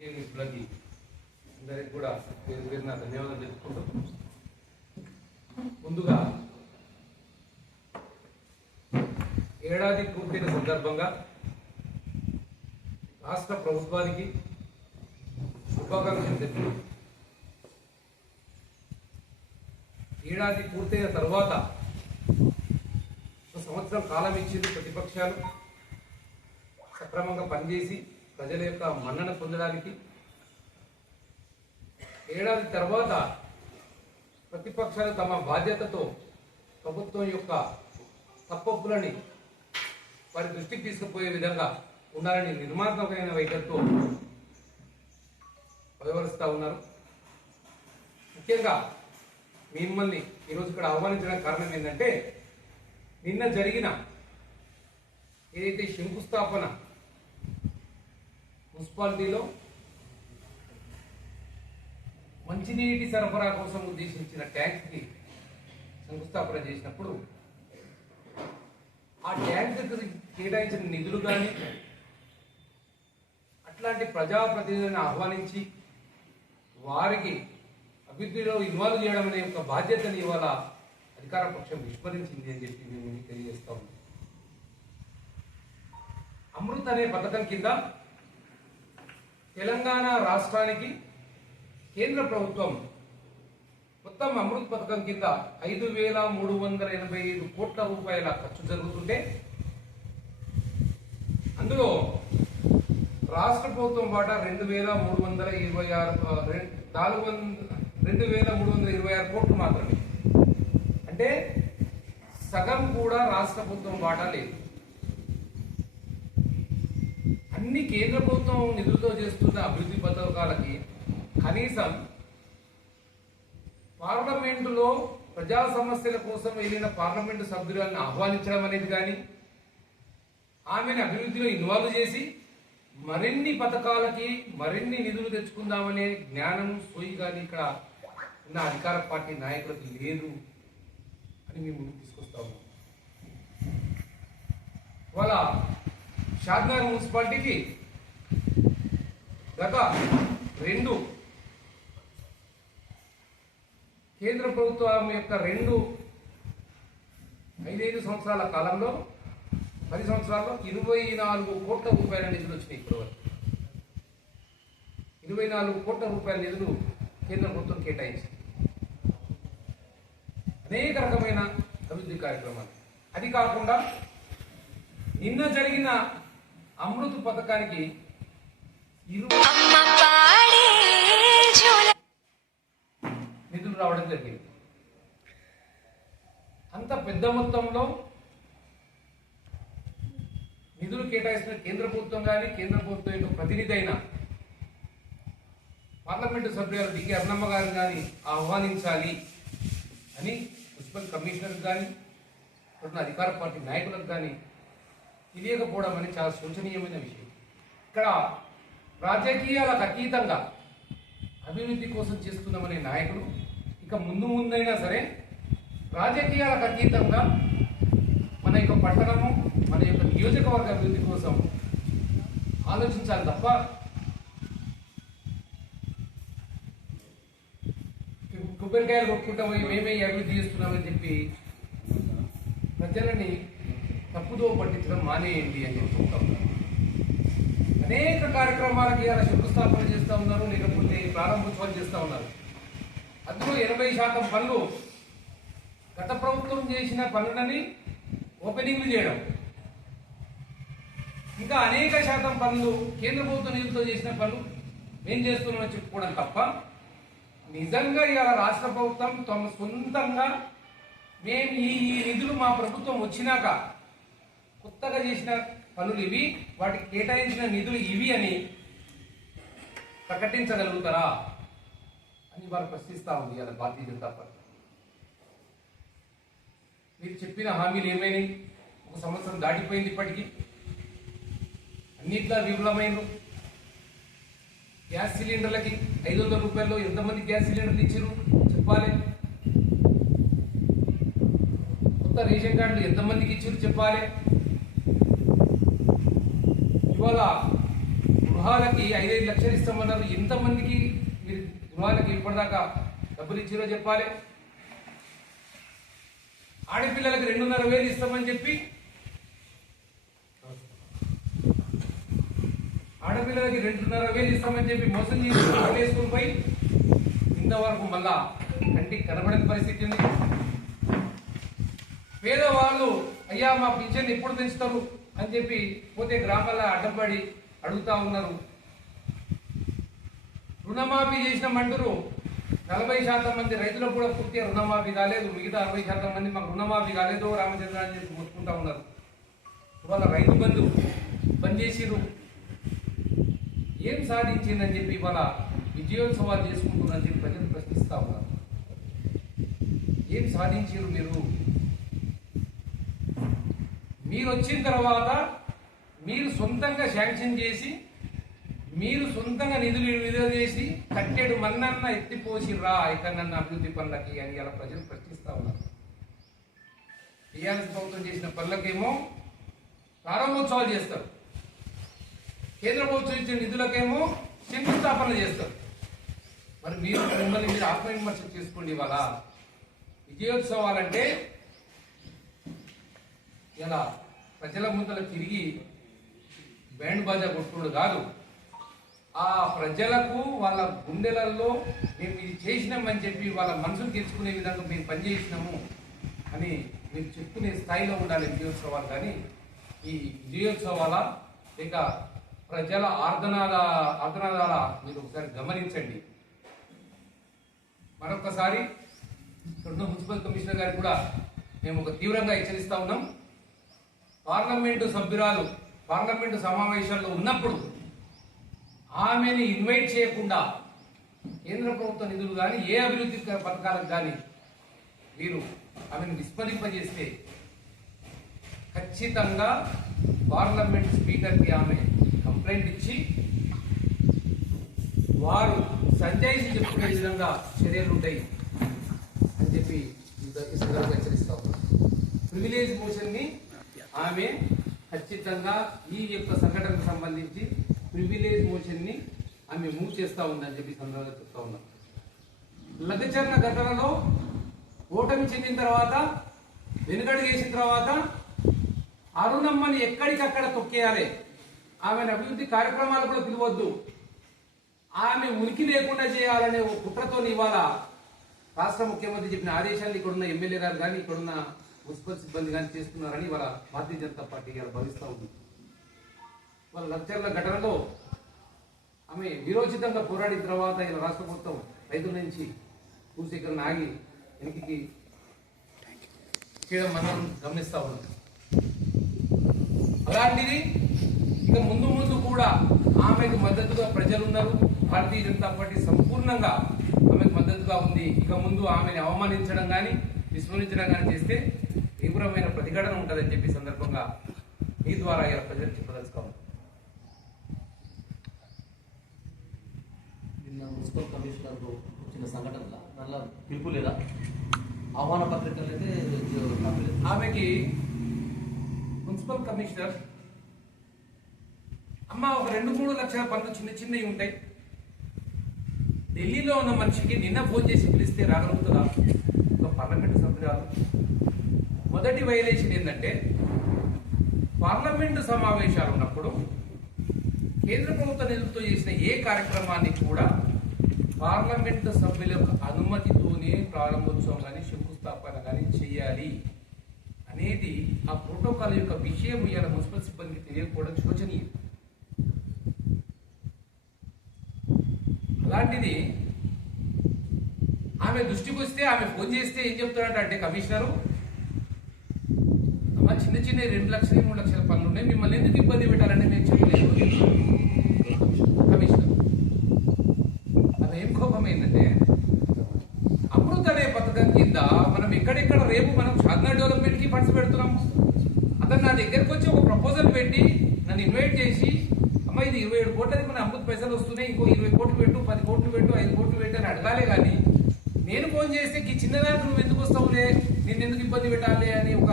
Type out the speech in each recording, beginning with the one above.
మిత్రులకి అందరికి కూడా పేరు పేరున ధన్యవాదాలు తెలుపుకుంటూ ముందుగా ఏడాది పూర్తయిన సందర్భంగా రాష్ట్ర ప్రభుత్వానికి శుభాకాంక్షలు తెలుపు ఏడాది పూర్తయిన తర్వాత ఒక సంవత్సరం కాలం ఇచ్చింది ప్రతిపక్షాలు సక్రమంగా పనిచేసి ప్రజల యొక్క మన్నన పొందడానికి. ఏడాది తర్వాత ప్రతిపక్షాలు తమ బాధ్యతతో ప్రభుత్వం యొక్క తప్పొప్పులని వారి దృష్టికి తీసుకుపోయే విధంగా ఉండాలని నిర్మాణమైన వైఖరితో వ్యవహరిస్తూ ఉన్నారు. ముఖ్యంగా మిమ్మల్ని ఈరోజు ఇక్కడ ఆహ్వానించడానికి కారణం ఏంటంటే నిన్న జరిగిన ఏదైతే శంకుస్థాపన మున్సిపాలిటీలో మంచినీటి సరఫరా కోసం ఉద్దేశించిన ట్యాంక్కి శంకుస్థాపన చేసినప్పుడు ఆ ట్యాంక్ కేటాయించిన నిధులు కానీ అట్లాంటి ప్రజాప్రతినిధులను ఆహ్వానించి వారికి అభివృద్ధిలో ఇన్వాల్వ్ చేయడం అనే ఒక బాధ్యతని ఇవాళ అధికార పక్షం విస్మరించింది అని చెప్పి మేము తెలియజేస్తా ఉన్నాం అమృత్ అనే పథకం కింద తెలంగాణ రాష్ట్రానికి కేంద్ర ప్రభుత్వం మొత్తం అమృత్ పథకం కింద ఐదు వేల మూడు వందల ఎనభై ఐదు కోట్ల రూపాయల ఖర్చు జరుగుతుంటే అందులో రాష్ట్ర ప్రభుత్వం వాటా రెండు వేల మూడు వందల ఇరవై ఆరు నాలుగు వంద రెండు వేల మూడు వందల ఇరవై ఆరు కోట్లు మాత్రమే. అంటే సగం కూడా రాష్ట్ర ప్రభుత్వం వాటా లేదు. అన్ని కేంద్ర ప్రభుత్వం నిధులతో చేస్తున్న అభివృద్ధి పథకాలకి కనీసం పార్లమెంటులో ప్రజా సమస్యల కోసం వెళ్ళిన పార్లమెంటు సభ్యులను ఆహ్వానించడం అనేది కానీ ఆమెను అభివృద్ధిలో ఇన్వాల్వ్ చేసి మరిన్ని పథకాలకి మరిన్ని నిధులు తెచ్చుకుందామనే జ్ఞానం సోయి కానీ ఇక్కడ ఉన్న అధికార పార్టీ నాయకులకు లేదు అని మేము ముందుకు తీసుకొస్తా వాళ్ళ షాద్నగర్ మున్సిపాలిటీకి గత రెండు కేంద్ర ప్రభుత్వం యొక్క రెండు ఐదైదు సంవత్సరాల కాలంలో పది సంవత్సరాల్లో ఇరవై నాలుగు కోట్ల రూపాయల నిధులు వచ్చినాయి ఇప్పటివరకు. ఇరవై నాలుగు కోట్ల రూపాయల నిధులు కేంద్ర ప్రభుత్వం కేటాయించింది. అనేక రకమైన అభివృద్ధి కార్యక్రమాలు. అది కాకుండా నిన్న జరిగిన అమృత్ పథకానికి నిధులు రావడం జరిగింది. అంత పెద్ద మొత్తంలో నిధులు కేటాయిస్తున్న కేంద్ర ప్రభుత్వం కానీ కేంద్ర ప్రభుత్వం యొక్క ప్రతినిధి అయిన పార్లమెంటు సభ్యులు డికే అన్నమ్మ గారిని కానీ ఆహ్వానించాలి అని మున్సిపల్ కమిషనర్ కానీ అధికార పార్టీ నాయకులకు కానీ తెలియకపోవడం అనేది చాలా శోచనీయమైన విషయం. ఇక్కడ రాజకీయాలకు అతీతంగా అభివృద్ధి కోసం చేస్తున్నామనే నాయకులు ఇక ముందు ముందైనా సరే రాజకీయాలకు అతీతంగా మన యొక్క పట్టణము మన యొక్క నియోజకవర్గ అభివృద్ధి కోసం ఆలోచించాలి తప్ప కొబ్బరికాయలు కొట్టుకుంటాం ఏమేమి మేమే అభివృద్ధి చేస్తున్నామని చెప్పి ప్రజలని తప్పుదో పట్టించడం మానేయండి అని చెప్పి చెప్తా అనేక కార్యక్రమాలకి ఇలా శంకుస్థాపన చేస్తూ ఉన్నారు లేకపోతే ప్రారంభోత్సవాలు చేస్తూ ఉన్నారు. అందులో ఎనభై శాతం పనులు గత ప్రభుత్వం చేసిన పనులని ఓపెనింగ్లు చేయడం. ఇంకా అనేక శాతం పనులు కేంద్ర ప్రభుత్వం నిధులతో చేసిన పనులు మేము చేస్తున్నామని చెప్పుకోవడం తప్ప నిజంగా ఇవాళ రాష్ట్ర ప్రభుత్వం తమ సొంతంగా మేము ఈ నిధులు మా ప్రభుత్వం వచ్చినాక కొత్తగా చేసిన పనులు ఇవి. వాటికి కేటాయించిన నిధులు ఇవి అని ప్రకటించగలుగుతారా అని వారు ప్రశ్నిస్తా ఉంది అది భారతీయ జనతా పార్టీ. మీరు చెప్పిన హామీలు ఏమైనాయి? ఒక సంవత్సరం దాటిపోయింది ఇప్పటికీ. అన్నిట్లా విఫలమైనరు గ్యాస్ సిలిండర్లకి ఐదు వందల రూపాయల్లో ఎంతమంది గ్యాస్ సిలిండర్లు ఇచ్చారు చెప్పాలి. కొత్త రేషన్ కార్డులు ఎంతమందికి ఇచ్చారు చెప్పాలి. ఇవాళ గృహాలకి ఐదైదు లక్షలు ఇస్తామన్నారు. ఎంతమందికి మీరు గృహాలకి ఇప్పటిదాకా డబ్బులు ఇచ్చిరో చెప్పాలి? ఆడపిల్లలకి రెండున్నర వేలు ఇస్తామని చెప్పి ఆడపిల్లలకి రెండున్నర వేలు ఇస్తామని చెప్పి మోసం చేసి వేసుకుని పోయి ఇంతవరకు మళ్ళా కంటికి కనబడని పరిస్థితి ఉంది. పేదవాళ్ళు అయ్యా మా పింఛన్ ఎప్పుడు పెంచుతారు? అని చెప్పి పోతే గ్రామాల్లో అడ్డపడి అడుగుతా ఉన్నారు. రుణమాఫీ చేసిన మంటూరు నలభై శాతం మంది రైతులకు కూడా పూర్తిగా రుణమాఫీ కాలేదు. మిగతా అరవై శాతం మంది మాకు రుణమాఫీ కాలేదు రామచంద్ర అని చెప్పి మొత్తుకుంటా ఉన్నారు. ఇవాళ రైతు బంధు పనిచేసిరు ఏం సాధించిందని చెప్పి ఇవాళ విజయోత్సవాలు చేసుకుంటున్నారని చెప్పి ప్రజలు ప్రశ్నిస్తా ఉన్నారు. ఏం సాధించారు మీరు? మీరు వచ్చిన తర్వాత మీరు సొంతంగా శాంక్షన్ చేసి మీరు సొంతంగా నిధులు విడుదల చేసి కట్టెడు మన్నన్న ఎత్తిపోసి రా ఎక్కడన్నా అభివృద్ధి పనులకి అని ఇలా ప్రజలు ప్రశ్నిస్తా ఉన్నారు. టీఆర్ఎస్ ప్రభుత్వం చేసిన పనులకేమో ప్రారంభోత్సవాలు చేస్తారు. కేంద్ర ప్రభుత్వం ఇచ్చిన నిధులకేమో శంకుస్థాపన చేస్తారు. మరి మీరు మిమ్మల్ని మీరు ఆత్మవిమర్శ చేసుకోండి ఇవాళ. విజయోత్సవాలంటే ఇలా ప్రజల ముందర తిరిగి బ్యాండ్ బాజా కొట్టుడు కాదు. ఆ ప్రజలకు వాళ్ళ గుండెలలో మేము ఇది చేసినామని చెప్పి వాళ్ళ మనసును తెచ్చుకునే విధంగా మేము పనిచేసినాము అని మీరు చెప్పుకునే స్థాయిలో ఉండాలి విజయోత్సవాలు కానీ ఈ విజయోత్సవాల లేక ప్రజల ఆర్ధనాల ఆర్ధనాదాల మీరు ఒకసారి గమనించండి. మరొకసారి రెండు మున్సిపల్ కమిషనర్ గారు కూడా మేము ఒక తీవ్రంగా హెచ్చరిస్తా ఉన్నాం. పార్లమెంటు సభ్యురాలు పార్లమెంటు సమావేశాల్లో ఉన్నప్పుడు ఆమెని ఇన్వైట్ చేయకుండా కేంద్ర ప్రభుత్వ నిధులు కానీ ఏ అభివృద్ధి పథకాలకు కానీ మీరు ఆమెను విస్మరింపజేస్తే ఖచ్చితంగా పార్లమెంట్ స్పీకర్కి ఆమె కంప్లైంట్ ఇచ్చి వారు సంజాయిషి చెప్పుకునే విధంగా చర్యలు ఉంటాయి అని చెప్పి ఈ సందర్భంగా హెచ్చరిస్తా ఉన్నాను. ప్రివిలేజ్ మోషన్ని ఆమె ఖచ్చితంగా ఈ యొక్క సంఘటనకు సంబంధించి ప్రివిలేజ్ మోషన్ని ఆమె మూవ్ చేస్తా ఉందని చెప్పి సందర్భంగా చెప్తా ఉన్నాం. లగచర్ణ ఘటనలో ఓటమి చెందిన తర్వాత వెనుకడు చేసిన తర్వాత అరుణమ్మని ఎక్కడికక్కడ తొక్కేయాలి. ఆమెను అభివృద్ధి కార్యక్రమాలు కూడా పిలవద్దు. ఆమె ఉనికి లేకుండా చేయాలనే ఓ కుట్రతో ఇవాళ రాష్ట్ర ముఖ్యమంత్రి చెప్పిన ఆదేశాలు ఇక్కడున్న ఎమ్మెల్యే గారు కానీ ఇక్కడున్న మున్సిపల్ సిబ్బంది కానీ చేస్తున్నారని వాళ్ళ భారతీయ జనతా పార్టీ గారు భావిస్తూ ఉంది. వాళ్ళ లక్చర్ల ఘటనలో ఆమె విరోచితంగా పోరాడిన తర్వాత ఇలా రాష్ట్ర ప్రభుత్వం రైతుల నుంచి భూసేకరణ ఆగి వెనక్కి చేయడం మనం గమనిస్తూ ఉన్నాం. అలాంటిది ఇక ముందు ముందు కూడా ఆమెకు మద్దతుగా ప్రజలు ఉన్నారు భారతీయ జనతా పార్టీ సంపూర్ణంగా ఆమెకు మద్దతుగా ఉంది. ఇక ముందు ఆమెను అవమానించడం కానీ విస్మరించడం కానీ చేస్తే తీవ్రమైన ప్రతిఘటన ఉంటుందని చెప్పి సందర్భంగా మీ ద్వారా ఇలా ప్రజలకు చెప్పదలుచుకోవాలి. నిన్న మున్సిపల్ కమిషనర్ వచ్చిన సంఘటనల దానిలో పిలుపు లేదా? ఆహ్వాన పత్రికలు అయితే. ఆమెకి మున్సిపల్ కమిషనర్ అమ్మ ఒక రెండు మూడు లక్షల పనులు చిన్న చిన్నవి ఉంటాయి. ఢిల్లీలో ఉన్న మనిషికి నిన్న ఫోన్ చేసి పిలిస్తే రాగలుగుతుందా? ఒక పార్లమెంటు సభ్యురాలు మొదటి వైలేషన్ ఏంటంటే పార్లమెంటు సమావేశాలు ఉన్నప్పుడు కేంద్ర ప్రభుత్వ నిధులతో చేసిన ఏ కార్యక్రమాన్ని కూడా పార్లమెంటు సభ్యుల యొక్క అనుమతితోనే ప్రారంభోత్సవం కానీ శంకుస్థాపన కానీ చేయాలి అనేది ఆ ప్రోటోకాల్ యొక్క విషయం ఇవాళ మున్సిపల్ సిబ్బందికి తెలియకపోవడం శోచనీయం. అలాంటిది ఆమె దృష్టికి వస్తే ఆమె ఫోన్ చేస్తే ఏం చెప్తాడంట అంటే కమిషనరు చిన్న చిన్న రెండు లక్షలు మూడు లక్షల పనులు ఉన్నాయి. మిమ్మల్ని ఎందుకు ఇబ్బంది పెట్టాలంటే నేను చెప్పలేదు. కమిషనర్ అదేం కోపం ఏంటంటే అమృత అనే పథకం కింద మనం ఎక్కడెక్కడ రేపు మనం సాధన డెవలప్మెంట్కి ఫండ్స్ పెడుతున్నాము అతను నా దగ్గరకు వచ్చి ఒక ప్రపోజల్ పెట్టి నన్ను ఇన్వైట్ చేసి అమ్మ ఇది ఇరవై ఏడు కోట్లకి మన అమృత పైసలు వస్తున్నాయి ఇంకో ఇరవై కోట్లు పెట్టు పది కోట్లు పెట్టు ఐదు కోట్లు పెట్టు అని అడగాలే కానీ నేను ఫోన్ చేస్తే ఈ చిన్నదానికి నువ్వు ఎందుకు వస్తావులే? నేను ఎందుకు ఇబ్బంది పెట్టాలి? అని ఒక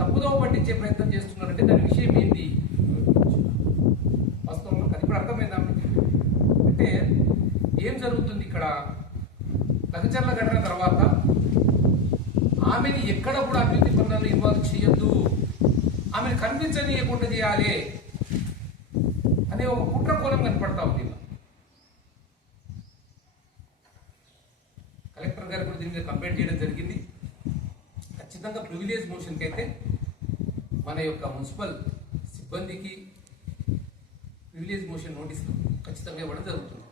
తప్పుదోవ పట్టించే ప్రయత్నం చేస్తున్నారంటే దాని విషయం ఏంటి? వాస్తవంలో అది ఇప్పుడు అంటే ఏం జరుగుతుంది ఇక్కడ? లగచర్ల ఘటన తర్వాత ఆమెని ఎక్కడ కూడా అభివృద్ధి పనులను ఇన్వాల్వ్ చేయొద్దు. ఆమెను కనిపించనీయకుండా చేయాలి అనే ఒక కుట్ర కోణం కనపడతా ఉంది కలెక్టర్ గారు కూడా దీని మీద కంప్లైంట్ చేయడం జరిగింది. ఖచ్చితంగా ప్రివిలేజ్ మోషన్కి అయితే మన యొక్క మున్సిపల్ సిబ్బందికి ప్రివిలేజ్ మోషన్ నోటీస్ ఖచ్చితంగా ఇవ్వడం జరుగుతుంది.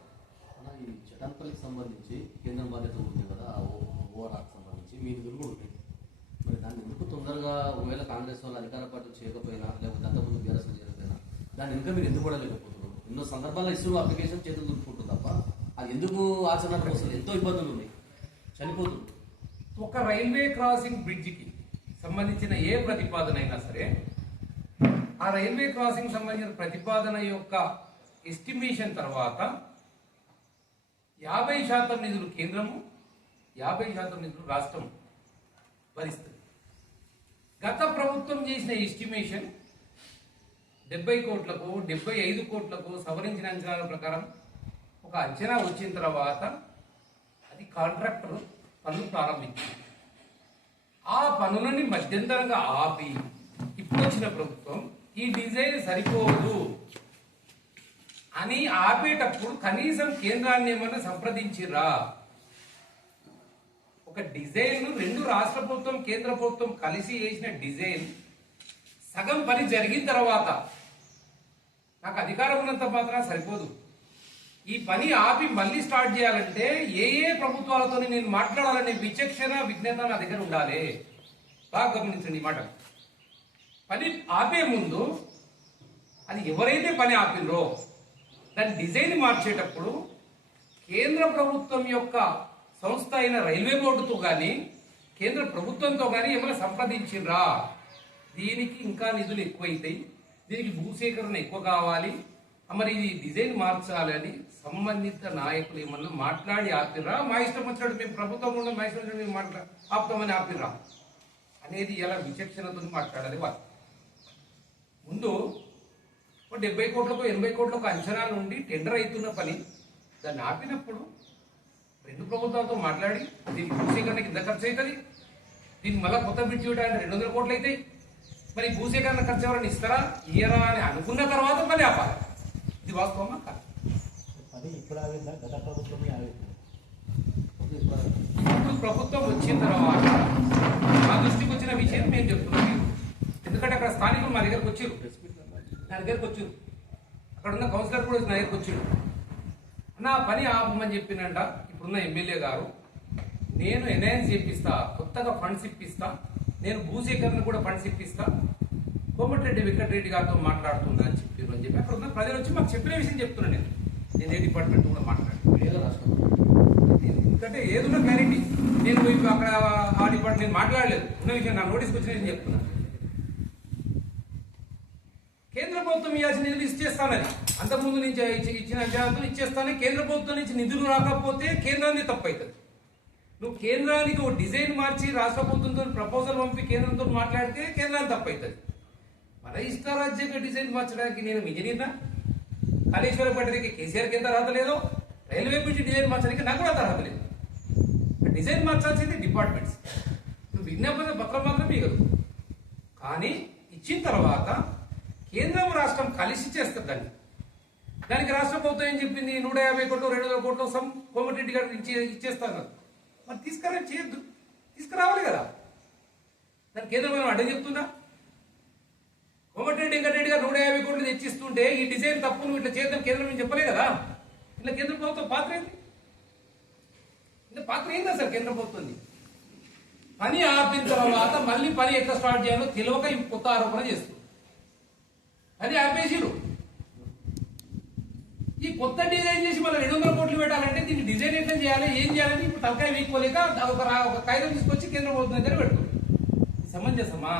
అన్న, ఈ చటాన్పల్లికి సంబంధించి కేంద్రం బాధ్యత ఉంది కదా ఆ ఓఆర్ఆర్కి సంబంధించి మీ నిధులు కూడా ఉంటాయి. మరి దాన్ని ఎందుకు తొందరగా ఒకవేళ కాంగ్రెస్ వాళ్ళు అధికార పార్టీ చేయకపోయినా లేకపోతే అంతకుముందు బీఆర్ఎస్ చేయకపోయినా దాన్ని ఇంకా మీరు ఎందుకు పడలేకపోతున్నారు ఎన్నో సందర్భాల్లో ఇస్తున్న అప్లికేషన్ చేతులు దులుపుకుంటుంది తప్ప అది ఎందుకు ఆచరణ కోసం ఎంతో ఇబ్బందులు ఉన్నాయి? చనిపోతుంది. ఒక రైల్వే క్రాసింగ్ బ్రిడ్జికి సంబంధించిన ఏ ప్రతిపాదన అయినా సరే ఆ రైల్వే క్రాసింగ్ సంబంధించిన ప్రతిపాదన యొక్క ఎస్టిమేషన్ తర్వాత యాభై శాతం నిధులు కేంద్రము యాభై శాతం నిధులు రాష్ట్రం భరిస్తుంది. గత ప్రభుత్వం చేసిన ఎస్టిమేషన్ డెబ్బై కోట్లకు డెబ్బై ఐదు కోట్లకు సవరించిన అంచనాల ప్రకారం ఒక అంచనా వచ్చిన తర్వాత అది కాంట్రాక్టర్ పనులు ప్రారంభించింది ఆ పనులని మధ్యంతరంగా ఆపి ఇప్పుడు వచ్చిన ప్రభుత్వం ఈ డిజైన్ సరిపోదు అని ఆపేటప్పుడు కనీసం కేంద్రాన్ని ఏమన్నా సంప్రదించిరా ఒక డిజైన్ రెండు రాష్ట్ర ప్రభుత్వం కేంద్ర ప్రభుత్వం కలిసి చేసిన డిజైన్ సగం పని జరిగిన తర్వాత నాకు అధికారం ఉన్నంత మాత్రం సరిపోదు. ఈ పని ఆపి మళ్ళీ స్టార్ట్ చేయాలంటే ఏ ఏ ప్రభుత్వాలతో నేను మాట్లాడాలనే విచక్షణ విజ్ఞత నా దగ్గర ఉండాలి. బాగా గమనించండి ఈ మాట. పని ఆపే ముందు అది ఎవరైతే పని ఆపిండ్రో దాని డిజైన్ మార్చేటప్పుడు కేంద్ర ప్రభుత్వం యొక్క సంస్థ అయిన రైల్వే బోర్డుతో కానీ కేంద్ర ప్రభుత్వంతో కానీ ఏమైనా సంప్రదించిండ్రా? దీనికి ఇంకా నిధులు ఎక్కువైతాయి. దీనికి భూసేకరణ ఎక్కువ కావాలి. మరి ఇది డిజైన్ మార్చాలని సంబంధిత నాయకులు ఏమన్నా మాట్లాడి ఆపిర్రా. మా ఇష్టం వచ్చినట్టు మేము ప్రభుత్వం ఉన్న మా ఇష్టం మేము మాట్లా ఆపుతామని ఆపిర్రా. అనేది ఎలా విచక్షణతో మాట్లాడాలి వాళ్ళు. ముందు డెబ్బై కోట్లకు ఎనభై కోట్లకు అంచనా నుండి టెండర్ అవుతున్న పని దాన్ని ఆపినప్పుడు రెండు ప్రభుత్వాలతో మాట్లాడి దీన్ని భూసేకరణకి ఇంత ఖర్చు అవుతుంది దీన్ని మళ్ళీ కొత్త బ్రిడ్జ్ చేయడానికి రెండు వందల కోట్లు అవుతాయి మరి భూసేకరణ ఖర్చు ఎవరైనా ఇస్తారా? ఇయ్యరా అని అనుకున్న తర్వాత మళ్ళీ ఆపాలి. ఇది వాస్తవమా కాదు? ఇప్పుడు ఆగిందా గత ప్రభుత్వమే ఆగింది ఇప్పుడు ప్రభుత్వం వచ్చిన తర్వాత మా దృష్టికి వచ్చిన విషయం నేను చెప్తున్నాను ఎందుకంటే అక్కడ స్థానికులు మా దగ్గరకు వచ్చారు. నా దగ్గరకు వచ్చారు. అక్కడ ఉన్న కౌన్సిలర్ కూడా నా దగ్గరకు వచ్చాడు. నా పని ఆపమని చెప్పినంట. ఇప్పుడున్న ఎమ్మెల్యే గారు నేను ఎన్ఐఎన్స్ చేపిస్తా కొత్తగా ఫండ్స్ ఇప్పిస్తా నేను భూసేకరణ కూడా ఫండ్స్ ఇప్పిస్తా కోమటిరెడ్డి వెంకటరెడ్డి గారితో మాట్లాడుతున్నా అని చెప్పారు అని చెప్పి అక్కడ ఉన్న ప్రజలు వచ్చి మాకు చెప్పిన విషయం చెప్తున్నాను నేను. నేను ఏ డిపార్ట్మెంట్ కూడా మాట్లాడాను. ఏదో రాష్ట్రం ఎందుకంటే ఏదున్న క్లారిటీ నేను ఇప్పుడు అక్కడ ఆ డిపార్ట్మెంట్ నేను మాట్లాడలేదు. ఉన్న విషయం నా నోటీస్కి వచ్చిన నేను చెప్తున్నా. కేంద్ర ప్రభుత్వం ఇవ్వాల్సిన నిధులు ఇచ్చేస్తానని. అంతకుముందు నుంచి ఇచ్చిన అంచనాలతో ఇచ్చేస్తానని కేంద్ర ప్రభుత్వం నుంచి నిధులు రాకపోతే కేంద్రాన్ని తప్పు అవుతుంది నువ్వు కేంద్రానికి ఒక డిజైన్ మార్చి రాష్ట్ర ప్రభుత్వంతో ప్రపోజల్ పంపి కేంద్రంతో మాట్లాడితే కేంద్రాన్ని తప్పు అవుతుంది మన ఇష్టారాజ్యంగా డిజైన్ మార్చడానికి నేను ఇంజనీర్నా కాళేశ్వరం పట్టడానికి కేసీఆర్కి ఎంత అర్హత లేదు? రైల్వే బ్రిడ్జ్ డిజైన్ మార్చడానికి నాకు కూడా అర్హత లేదు. ఆ డిజైన్ మార్చాల్సింది డిపార్ట్మెంట్స్. నువ్వు విజ్ఞాపన పత్రం మాత్రం ఇవ్వదు కానీ ఇచ్చిన తర్వాత కేంద్రం రాష్ట్రం కలిసి చేస్తుంది దాన్ని. దానికి రాష్ట్ర ప్రభుత్వం ఏం చెప్పింది? నూట యాభై కోట్లు రెండు వందల కోట్లు సమ్ కోమటిరెడ్డి గారు ఇచ్చి ఇచ్చేస్తాను. మరి తీసుకురా చేయొద్దు. తీసుకురావాలి కదా. దానికి కేంద్రం అడ్డం చెప్తుందా? కోమటిరెడ్డి వెంకటరెడ్డి గారు నూట యాభై కోట్లు తెచ్చిస్తుంటే ఈ డిజైన్ తప్పు నువ్వు ఇట్లా చేద్దాం కేంద్రం మేము చెప్పలే కదా? ఇట్లా కేంద్ర ప్రభుత్వం పాత్ర ఏంది? ఇంత పాత్ర ఏందా సార్ కేంద్ర ప్రభుత్వంది? పని ఆపిన తర్వాత మళ్ళీ పని ఎట్లా స్టార్ట్ చేయాలో తెలియక ఈ కొత్త ఆరోపణ చేస్తుంది. అది ఆపేసిరు. ఈ కొత్త డిజైన్ చేసి మళ్ళీ రెండు వందల కోట్లు పెట్టాలంటే దీన్ని డిజైన్ ఎట్లా చేయాలి ఏం చేయాలని ఇప్పుడు తలకాయ వీక్కోలేక ఒక ఒక కాగితం తీసుకొచ్చి కేంద్ర ప్రభుత్వం దగ్గర పెట్టుకోండి సమంజసమా?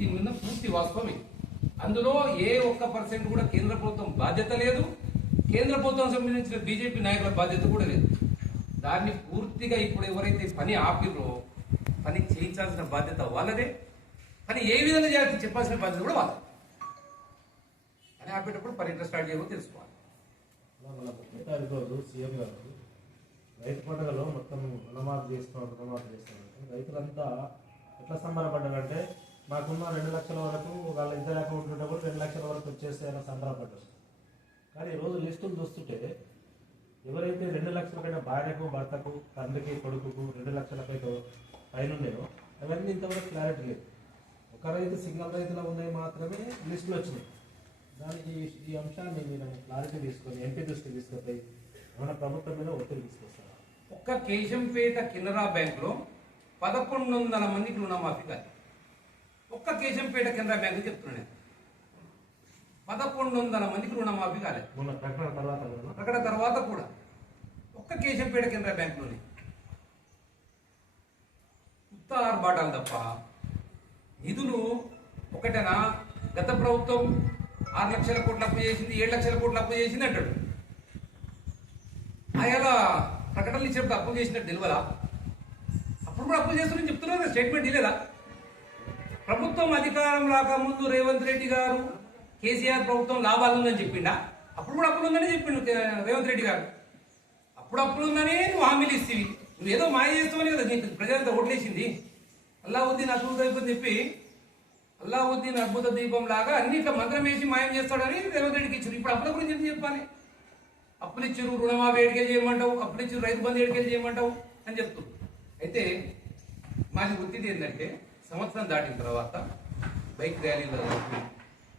దీని మీద పూర్తి వాస్తవమే. అందులో ఏ ఒక్క పర్సెంట్ కూడా కేంద్ర ప్రభుత్వం బాధ్యత లేదు. కేంద్ర ప్రభుత్వం సంబంధించిన బీజేపీ నాయకుల బాధ్యత కూడా లేదు. దాన్ని పూర్తిగా ఇప్పుడు ఎవరైతే పని ఆపిరో పని చేయించాల్సిన బాధ్యత వాళ్ళదే. కానీ ఏ విధంగా చేయాలి చెప్పాల్సిన బాధ్యత కూడా వాళ్ళదే. పని ఆపేటప్పుడు పని ఎట్లా స్టార్ట్ చేయాలో తెలుసుకోవాలి. రోజు సీఎం గారు రైతు పండుగలో మొత్తం రుణమాఫీ చేస్తున్నారు రుణమాఫీ చేస్తున్నారు రైతులంతా ఎట్లా సంబరపడ్డారంటే మాకున్న రెండు లక్షల వరకు వాళ్ళ ఇద్దరు అకౌంట్ ఉంటే రెండు లక్షల వరకు వచ్చేస్తాయని సంబరపడ్డారు కానీ ఈరోజు లిస్టులు చూస్తుంటే ఎవరైతే రెండు లక్షల కంటే భార్యకు భర్తకు తండ్రికి కొడుకుకు రెండు లక్షల పైన పైన ఉన్నాయో అవన్నీ ఇంతవరకు క్లారిటీ లేదు. ఒక రైతు సింగల్ రైతులో ఉన్నాయి మాత్రమే లిస్టులు వచ్చినాయి. దానికి ఈ- అంశాన్ని మీరు క్లారిటీ తీసుకొని ఎంపీ దృష్టికి తీసుకుపోయి మన ప్రభుత్వం మీద ఒత్తిడి తీసుకొస్తారు? ఒక్క కేశంపేట కెనరా బ్యాంకులో పదకొండు వందల మందికి రుణమాఫీ కాదు ఒక్క కేశంపేట కెనరా బ్యాంకు చెప్తున్నాను పదకొండు వందల మందికి రుణమాఫీ కాలేదు మొన్న ప్రకటన తర్వాత కూడా. అక్కడ తర్వాత కూడా. ఒక్క కేశంపేట కెనరా బ్యాంకులోనే. ఉత్త ఆర్భాటాలు తప్ప నిధులు ఒకటేనా? గత ప్రభుత్వం ఆరు లక్షల కోట్లు అప్పు చేసింది ఏడు లక్షల కోట్లు అప్పు చేసింది అంటాడు. అలా ప్రకటనలు ఇచ్చినప్పుడు అప్పు చేసినట్టు తెలియదా అప్పుడు కూడా అప్పు చేస్తున్నారని చెప్తున్నారు స్టేట్మెంట్ ఇలేదా ప్రభుత్వం అధికారం రాకముందు రేవంత్ రెడ్డి గారు కేసీఆర్ ప్రభుత్వం లాభాలు ఉందని చెప్పిండా? అప్పుడు కూడా అప్పుడు ఉందని చెప్పిండు రేవంత్ రెడ్డి గారు. అప్పుడు ఉందని నువ్వు హామీలు ఇస్తేవి. నువ్వు ఏదో మాయ చేస్తావని కదా నీకు ప్రజలంతా ఓట్లేసింది. అల్లావుద్దీన్ అద్భుత దీపం చెప్పి అల్లావుద్దీన్ అద్భుత దీపం లాగా అన్ని ఇట్లా మంత్రం వేసి మాయం చేస్తాడని రేవంత్ రెడ్డికి ఇచ్చారు. ఇప్పుడు అప్పుల గురించి ఎందుకు చెప్పాలి. అప్పులు ఇచ్చారు రుణమాఫీ ఏడికెళ్ళి చేయమంటావు. అప్పులు ఇచ్చారు రైతు బంధు ఏడికెళ్ళి చేయమంటావు అని చెప్తూ. అయితే మాది ఒత్తిడి ఏంటంటే సంవత్సరం దాటిన తర్వాత బైక్ ర్యాలీలో జరిపి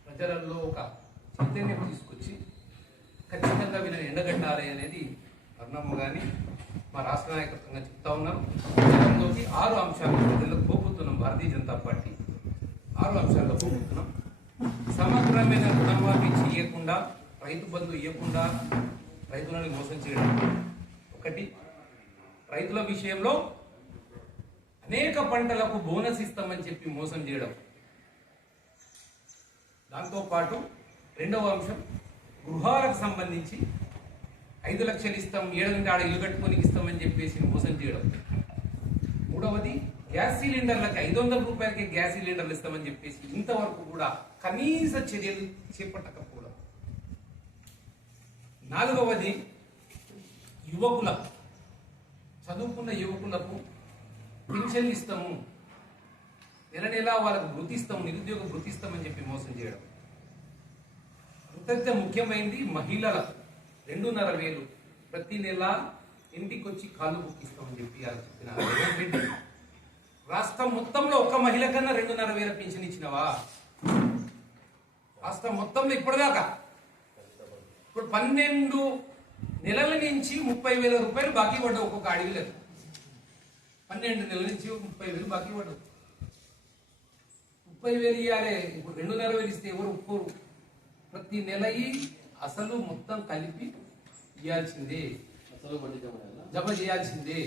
ప్రజలలో ఒక చైతన్యం తీసుకొచ్చి ఖచ్చితంగా వీళ్ళని ఎండగట్టాలి అనేది అరుణమ్మ కానీ మా రాష్ట్ర నాయకత్వంగా చెప్తా ఉన్నాం. దాంతోటి ఆరు అంశాలు ప్రజలకు పోపుతున్నాం భారతీయ జనతా పార్టీ ఆరు అంశాల్లో పోపుతున్నాం సమగ్రమైన రుణమాఫీ చేయకుండా రైతు బంధు ఇవ్వకుండా రైతులను మోసం చేయడం. ఒకటి రైతుల విషయంలో అనేక పంటలకు బోనస్ ఇస్తామని చెప్పి మోసం చేయడం. దాంతోపాటు రెండవ అంశం గృహాలకు సంబంధించి ఐదు లక్షలు ఇస్తాం ఏడంటే ఆడ ఇల్లు కట్టుకొని ఇస్తామని చెప్పేసి మోసం చేయడం. మూడవది గ్యాస్ సిలిండర్లకి ఐదు వందల రూపాయలకి గ్యాస్ సిలిండర్లు ఇస్తామని చెప్పేసి ఇంతవరకు కూడా కనీస చర్యలు చేపట్టకపోవడం. నాలుగవది యువకుల చదువుకున్న యువకులకు పింఛన్ ఇస్తాము. నెల నెల వాళ్ళకు వృత్తిస్తాము నిరుద్యోగ వృత్తిస్తామని చెప్పి మోసం చేయడం. అంతకంటే ముఖ్యమైనది మహిళలకు రెండున్నర వేలు ప్రతి నెల ఇంటికి వచ్చి కాళ్ళు బుక్కిస్తామని చెప్పి అలా చెప్పిన రాష్ట్రం మొత్తంలో ఒక్క మహిళ కన్నా రెండున్నర వేల పింఛన్ ఇచ్చినవా? రాష్ట్రం మొత్తంలో ఇప్పటిదాకా. ఇప్పుడు పన్నెండు నెలల నుంచి ముప్పై వేల రూపాయలు బాకీ పడ్డ ఒక్కొక్క అడవిలకు. పన్నెండు నెలల నుంచి ముప్పై వేలు బాకీ పడ్డావు ముప్పై వేలు ఇవ్వాలి ఇప్పుడు రెండున్నర వేలు ఇస్తే ఎవరు ఒప్పుకోరు. ప్రతి నెల అసలు మొత్తం కలిపి ఇవ్వాల్సిందే? జమ చేయాల్సిందే.